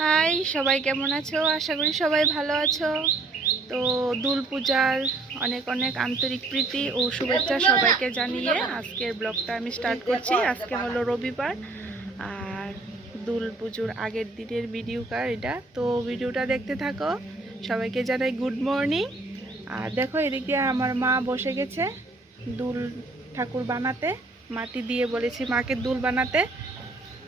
High, সবাই কেমন আছো? আশা করি সবাই ভালো আছো। তো দোল পূজার অনেক অনেক আন্তরিক প্রীতি ও শুভেচ্ছা সবাইকে জানিয়ে আজকের ব্লগটা আমি স্টার্ট করছি। আজকে হলো রবিবার আর দোল পুজোর আগের দিনের ভিডিও এটা। তো ভিডিওটা দেখতে থাকো। সবাইকে জানাই গুড মর্নিং। আর দেখো, এদিক দিয়ে আমার মা বসে গেছে দুল ঠাকুর বানাতে। মাটি দিয়ে বলেছি মাকে দুল বানাতে,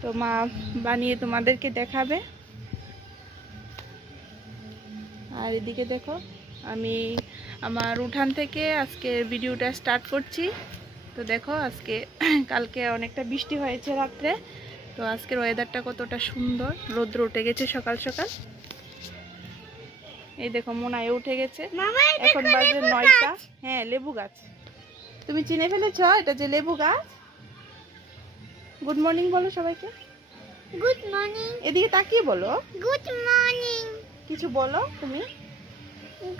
তো মা বানিয়ে তোমাদেরকে দেখাবে। আর এদিকে দেখো, আমি আমার উঠান থেকে আজকে ভিডিওটা স্টার্ট করছি। তো দেখো, আজকে কালকে অনেকটা বৃষ্টি হয়েছে রাত্রে, তো আজকের ওয়েদারটা কতটা সুন্দর, রৌদ্র উঠে গেছে সকাল সকাল। এই দেখো, মোনায় উঠে গেছে, এখন বাজে 9টা। হ্যাঁ, লেবু গাছ। তুমি চিনে ফেলেছ এটা যে লেবু গাছ। গুড মর্নিং বলো সবাইকে। Good morning. এদিকে তাকিয়ে বলো গুড মর্নিং। কিছু বলো তুমি।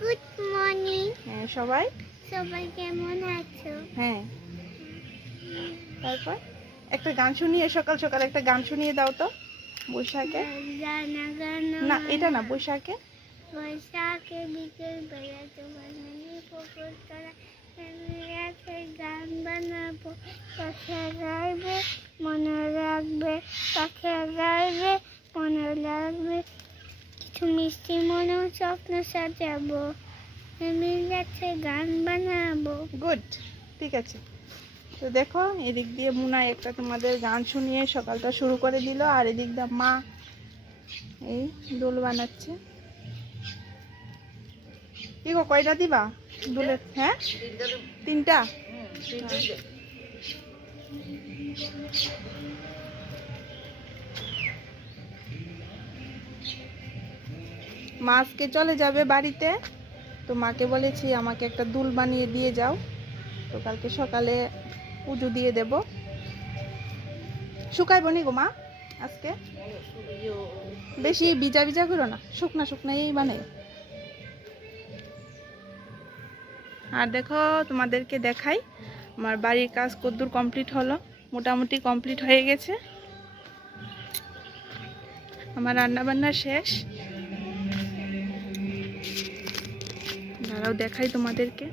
Good morning. হ্যাঁ, সবাই কেমন আছো? হ্যাঁ, তারপর একটা গান শুনিয়ে, সকাল সকাল একটা গান শুনিয়ে দাও তো। বৈশাখে না, এটা না, বৈশাখে। বৈশাখে বিকেল বেলা তোমার পুকুর তলা গান বানাবো, পাখে গাইবে মনে রাখবে, পাখে গাইবে মনে রাখবে, কিছু মিষ্টি মনেও স্বপ্ন সাজাবো, গাছে গান বানাবো। গুড, ঠিক আছে। তো দেখো, এদিক দিয়ে মুনায় একটা তোমাদের গান শুনিয়ে সকালটা শুরু করে দিল, আর এদিক দিয়ে মা এই দোল বানাচ্ছে। কি গো, কয়টা দিবা দোলের? হ্যাঁ, 3টা। মা আজকে চলে যাবে বাড়িতে, তো মাকে বলেছি আমাকে একটা দুল বানিয়ে দিয়ে যাও, তো কালকে সকালে পুজো দিয়ে দেব। শুকাইব নি গো মা আজকে? বেশি ভিজা ভিজা করো না, শুকনা শুকনাই মানে। আর দেখো, তোমাদেরকে দেখাই আমার বাড়ির কাজ কতদূর কমপ্লিট হলো। মোটামুটি কমপ্লিট হয়ে গেছে, আমার রান্না বান্না শেষ। দাঁড়াও দেখাই তোমাদেরকে।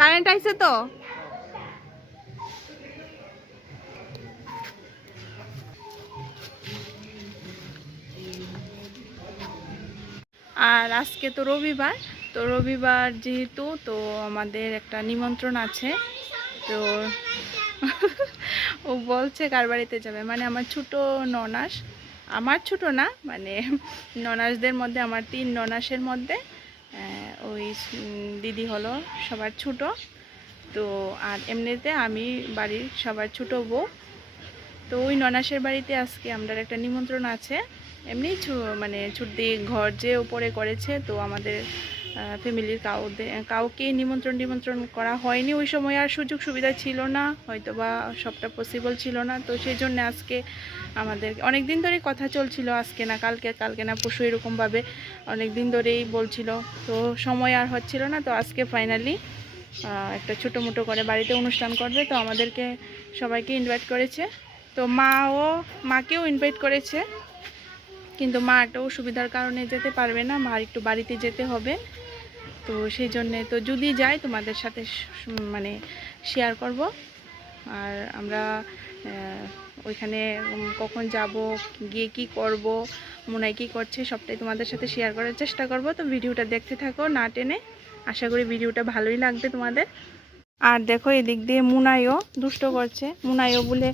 কারেন্ট আইছে তো। আর আজকে তো রবিবার, তো রবিবার যেহেতু, তো আমাদের একটা নিমন্ত্রণ আছে। তো ও বলছে কার বাড়িতে যাবে, মানে আমার ছোট ননাস, আমার ছোট না, মানে ননাসদের মধ্যে, আমার 3 ননাসের মধ্যে ওই দিদি হলো সবার ছোট। তো আর এমনিতে আমি বাড়ির সবার ছোট বউ। তো ওই ননাসের বাড়িতে আজকে আমাদের একটা নিমন্ত্রণ আছে। এমনি মানে ছুটি ঘর যে উপরে করেছে, তো আমাদের ফ্যামিলির কাউকে নিমন্ত্রণ করা হয়নি। ওই সময় আর সুযোগ সুবিধা ছিল না, হয়তো বা সবটা পসিবল ছিল না। তো সেই জন্য আজকে আমাদের অনেক দিন ধরেই কথা চলছিল, আজকে না কালকে, কালকে না পরশু, এরকমভাবে অনেক দিন ধরেই বলছিল। তো সময় আর হচ্ছিল না, তো আজকে ফাইনালি একটা ছোটো মোটো করে বাড়িতে অনুষ্ঠান করবে। তো আমাদেরকে সবাইকে ইনভাইট করেছে। তো মাকেও ইনভাইট করেছে, কিন্তু মা একটা অসুবিধার কারণে যেতে পারবে না, মার একটু বাড়িতে যেতে হবে। তো সেই জন্যে, তো যদি যাই তোমাদের সাথে মানে শেয়ার করব। আর আমরা ওইখানে কখন যাব, গিয়ে কি করব, মুনাই কি করছে, সবটাই তোমাদের সাথে শেয়ার করার চেষ্টা করব। তো ভিডিওটা দেখতে থাকো না টেনে, আশা করি ভিডিওটা ভালোই লাগবে তোমাদের। আর দেখো, এদিক দিয়ে মুনাইও দুষ্ট করছে, মুনাইও বলে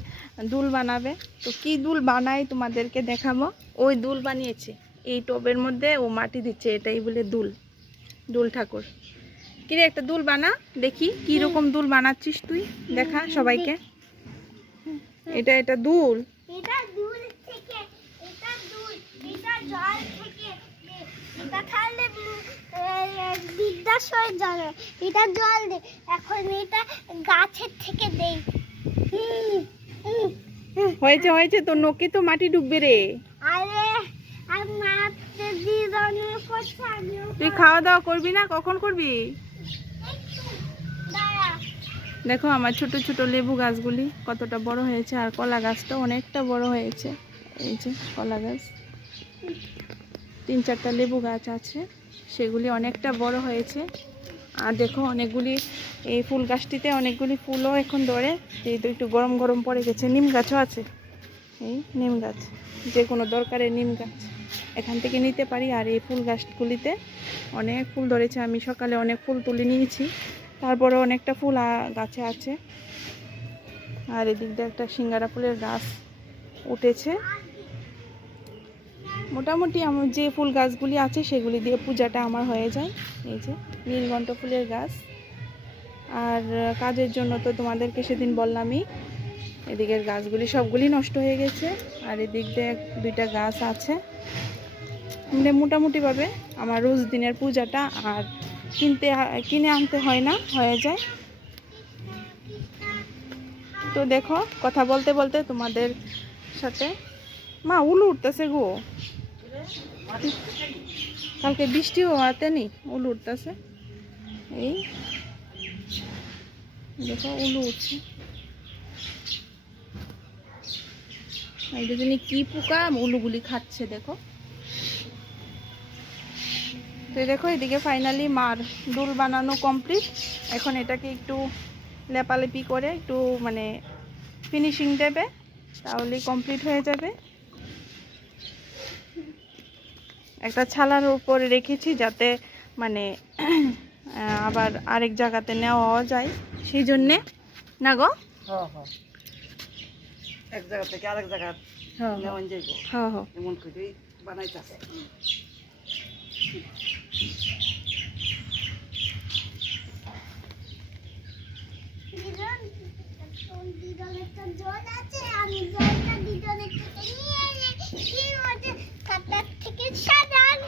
দুল বানাবে। তো কি দুল বানাই তোমাদেরকে দেখাবো। ওই দুল বানিয়েছে, এই টবের মধ্যে ও মাটি দিচ্ছে, এটাই বলে দুল ঠাকুর। কিরে, একটা দুল বানা দেখি, কি রকম দুল বানাচ্ছিস তুই, দেখা সবাইকে। এটা দুল, জল থেকে এটা খাইলে বিদ্যাস হয়ে যাবে। এটা জল দে, এখন এটা গাছের থেকে দেই। হয়েছে হয়েছে, তো নখে তো মাটি ডুববে রে। আরে আর মাপতে দিদনের করছে আমিও তুই খাওয়া দাওয়া করবি না? কখন করবি? দাঁড়া। দেখো আমার ছোট ছোট লেবু গাছগুলি কতটা বড় হয়েছে, আর কলা গাছটা অনেকটা বড় হয়েছে। এই যে কলা গাছ, 3-4টা লেবু গাছ আছে, সেগুলি অনেকটা বড় হয়েছে। আর দেখো অনেকগুলি এই ফুল গাছটিতে অনেকগুলি ফুলও এখন ধরে, যেহেতু একটু গরম গরম পড়ে গেছে। নিম গাছও আছে, এই নিম গাছ, যে কোনো দরকারে নিম গাছ এখান থেকে নিতে পারি। আর এই ফুল গাছগুলিতে অনেক ফুল ধরেছে, আমি সকালে অনেক ফুল তুলে নিয়েছি, তারপরে অনেকটা ফুল গাছে আছে। আর এদিক দিয়ে একটা সিঙ্গারা ফুলের গাছ উঠেছে। মোটামুটি আমার যে ফুল গাছগুলি আছে সেগুলি দিয়ে পূজাটা আমার হয়ে যায়। এই যে নীলকণ্ঠ ফুলের গাছ। আর কাজের জন্য তো তোমাদেরকে সেদিন বললামই, এদিকের গাছগুলি সবগুলি নষ্ট হয়ে গেছে। আর এদিক দিয়ে 2টা গাছ আছে। মানে মোটামুটিভাবে আমার রোজ দিনের পূজাটা আর কিনে আনতে হয় না, হয়ে যায়। তো দেখো কথা বলতে বলতে তোমাদের সাথে, মা উলু উঠতেছে গো, কালকে বৃষ্টিও হাতে নি, উলু উঠতেছে। এই দেখো উলু উঠছে, এইটা জানি কি পোকা উলুগুলি খাচ্ছে দেখো। তো দেখো এদিকে ফাইনালি মার দুল বানানো কমপ্লিট। এখন এটাকে একটু লেপালেপি করে একটু মানে ফিনিশিং দেবে, তাহলে কমপ্লিট হয়ে যাবে। একটা ছালার উপরে রেখেছি যাতে মানে আবার আরেক জায়গাতে নেওয়া যায়, সেই জন্যে না গো। এক জায়গা থেকে আরেক জায়গা নেওয়া যাইব, হ্যাঁ হ্যাঁ এমন করে বানাইতেছে। দিদনের তো জল আছে, আমি জলটা দিদনের থেকে নিয়ে এনে কি মধ্যে কাটার থেকে সাজান।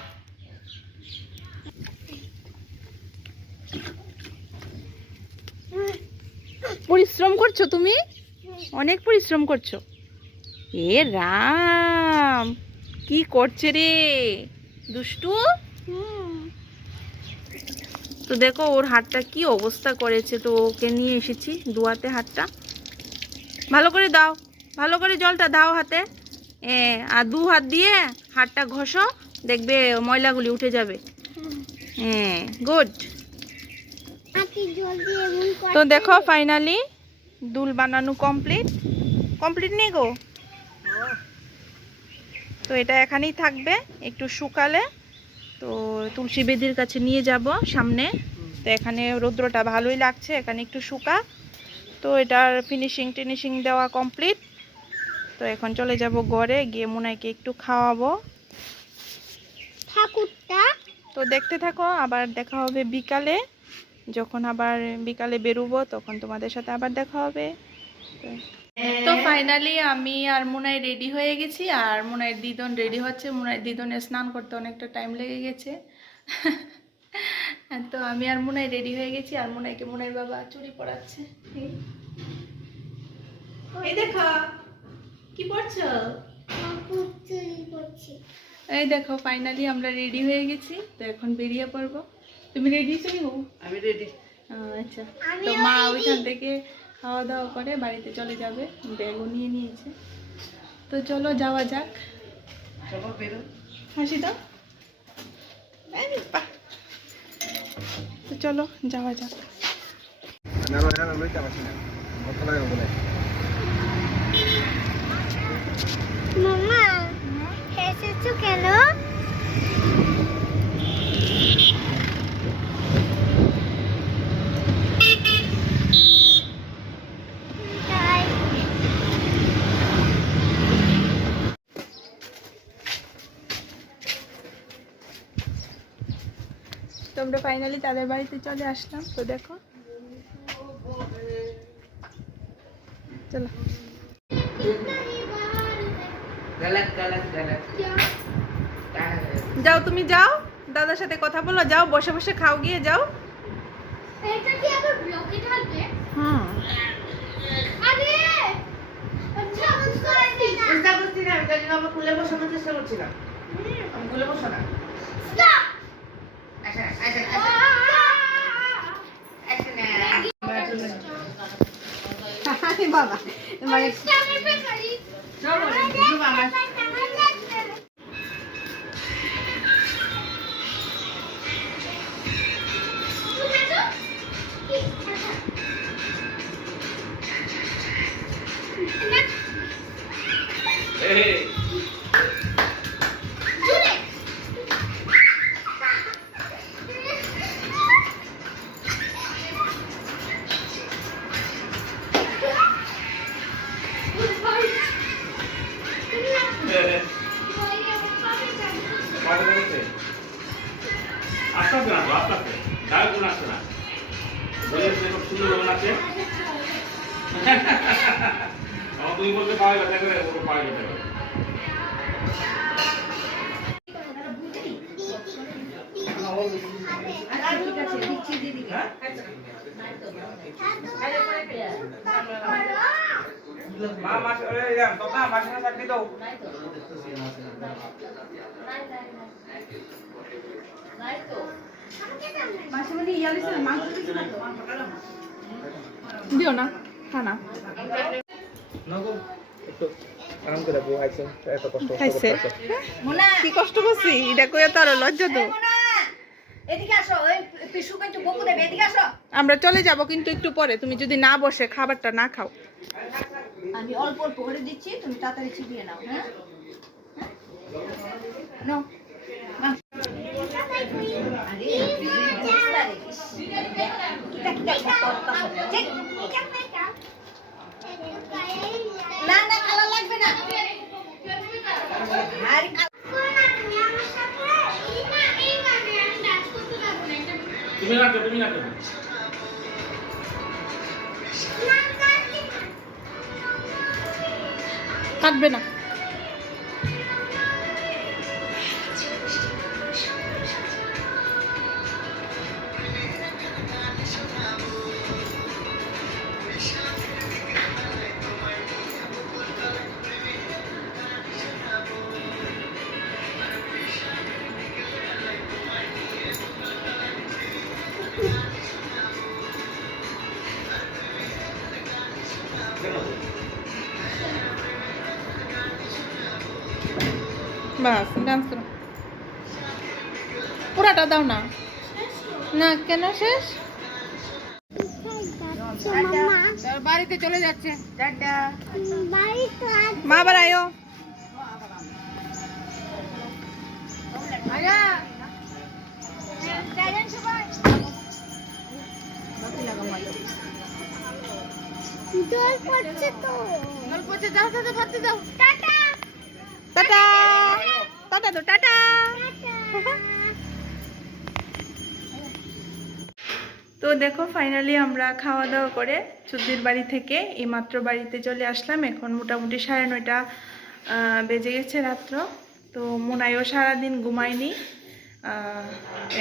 পরিশ্রম করছো তুমি, অনেক পরিশ্রম করছো। এ রাম, কি করছে রে দুষ্টু। তো দেখো ওর হাতটা কি অবস্থা করেছে, তো ওকে নিয়ে এসেছি ধোয়াতে হাতটা। ভালো করে দাও, ভালো করে জলটা দাও হাতে, আর 2 হাত দিয়ে হাতটা ঘষো, দেখবে ময়লাগুলি উঠে যাবে। হ্যাঁ গুড। তো দেখো ফাইনালি দুল বানানো কমপ্লিট নেই গো। তো এটা এখানেই থাকবে, একটু শুকালে তো তুলসী বেদির কাছে নিয়ে যাব সামনে। তো এখানে রৌদ্রটা ভালোই লাগছে, এখানে একটু শুকা। তো এটার ফিনিশিং দেওয়া কমপ্লিট। তো এখন চলে যাব ঘরে, গিয়ে মুনাইকে একটু খাওয়াবো ঠাকুরটা। তো দেখতে থাকো, আবার দেখা হবে বিকালে। যখন আবার বিকালে বেরোবো তখন তোমাদের সাথে আবার দেখা হবে। তো ফাইনালি আমি আর মুনাই রেডি হয়ে গেছি, আর মুনাইয়ের দিদন রেডি হচ্ছে। মুনাইয়ের দিদনের স্নান করতে অনেকটা টাইম লেগে গেছে। তো আমি আর মুনাই রেডি হয়ে গেছি, আর মুনাইকে মুনাইয়ের বাবা চুড়ি পরাচ্ছে। এই দেখো কি পড়ছো। এই দেখো ফাইনালি আমরা রেডি হয়ে গেছি, তো এখন বেরিয়ে পড়বো। তুমি রেডি হয়েছো? আমি রেডি। আচ্ছা, তো মা ওইখান থেকে খাওয়া দাওয়া করে বাড়িতে চলে যাবে, ব্যাগও নিয়ে নিয়েছে। তো চলো যাওয়া যাক। চলো বেরো, হাসি দাও। তো চলো যাওয়া যাক। মামা এসেছো কেন? তো আমরা ফাইনালি তাদের বাড়িতে চলে আসলাম। তো দেখো চলো। যাও তুমি যাও, দাদার সাথে কথা বলো, যাও বসে বসে খাও গিয়ে যাও। এটা কি আবার ব্লকে থাকবে? হুম আরে আচ্ছা বুঝতে না চিন্তা করছি না, তাই জন্য আমরা খুলে বসানোর চেষ্টা করছিলাম। আমি খুলে বসো না। স্টপ আসেন, আসেন, আসেন, আসেন। বাবা, মানে স্টপের বেকারি চলো, বাবা। আস্তে আস্তে না, আস্তে আস্তে ডায়রেক্ট গুণ আসছে না। বুঝেছি, খুব সুন্দর গুণ আছে। আমার তুমি বলতে পাওয়া ব্যথা করে, ওকে পাওয়া ব্যথা করে। মা মাস এই যান তো না মাসে না চাকরি দাও। মাসে মানে ইয়ালিস না মাংস কিছু না তো মাংস কালো না। দিও না, খানা নগো একটু আরাম করে বউ আইছে এত কষ্ট খাইছে। মোনা কি কষ্ট করছি এটা কইয়া তো আরো লজ্জা তো। মোনা এদিকে আসো, ওই পিসু কিন্তু বকু দেবে, এদিকে আসো। আমরা চলে যাব কিন্তু একটু পরে, তুমি যদি না বসে খাবারটা না খাও। আমি অল্প অল্প করে দিচ্ছি, তুমি তাড়াতাড়ি ছিটিয়ে নাও। হ্যাঁ নাও না না কালো লাগবে না। আর তুমি না, তুমি না, তুমি কাটবে না। বাস ডান্স করো, পুরাটা দাও না। না কেন শেষ? বাড়িতে চলে যাচ্ছে। টাটা। মা আবার আয়ো। জল পড়ছে তো জল পড়ছে, যাও দাও ভাত দাও। টাটা টাটা টাটা তো টাটা। তো দেখো ফাইনালি আমরা খাওয়া দাওয়া করে চুদ্দির বাড়ি থেকে এইমাত্র বাড়িতে চলে আসলাম। এখন মোটামুটি 9:30 বেজে গেছে রাত্র। তো মুনাইও সারাদিন ঘুমায়নি,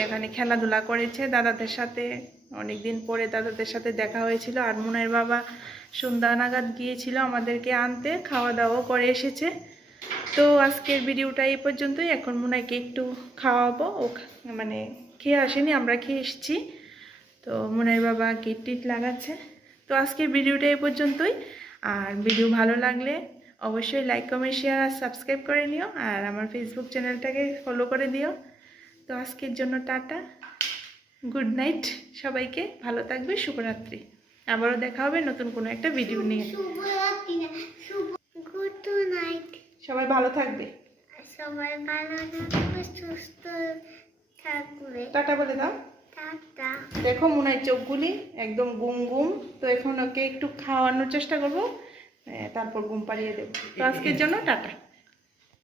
এখানে খেলাধুলা করেছে দাদাদের সাথে। অনেক দিন পরে দাদাদের সাথে দেখা হয়েছিল। আর মুনাইয়ের বাবা সন্ধ্যা নাগাদ গিয়েছিল আমাদেরকে আনতে, খাওয়া দাওয়া করে এসেছে। তো আজকের ভিডিওটা এই পর্যন্তই। এখন মুনাইকে একটু খাওয়াবো, ও মানে খেয়ে আসেনি, আমরা খেয়ে এসেছি। তো মুনাইয়ের বাবা কিট টিট লাগাচ্ছে। তো আজকের ভিডিওটা এই পর্যন্তই। আর ভিডিও ভালো লাগলে অবশ্যই লাইক কমেন্ট শেয়ার আর সাবস্ক্রাইব করে নিও। আর আমার ফেসবুক চ্যানেলটাকে ফলো করে দিও। তো আজকের জন্য টাটা, গুড নাইট সবাইকে, ভালো থাকবে, শুভরাত্রি। আবারও দেখা হবে নতুন কোনো একটা ভিডিও নিয়ে। শুভরাত্রি না, গুড নাইট। সবাই ভালো থাকবে, সবাই ভালো থাকবে, সুস্থ থাকবে। টাটা বলে দাও। টাটা। দেখো মুনার চোখগুলি একদম গুম গুম। তো এখন ওকে একটু খাওয়ানোর চেষ্টা করবো, তারপর ঘুম পাড়িয়ে দেবো। তো আজকের জন্য টাটা।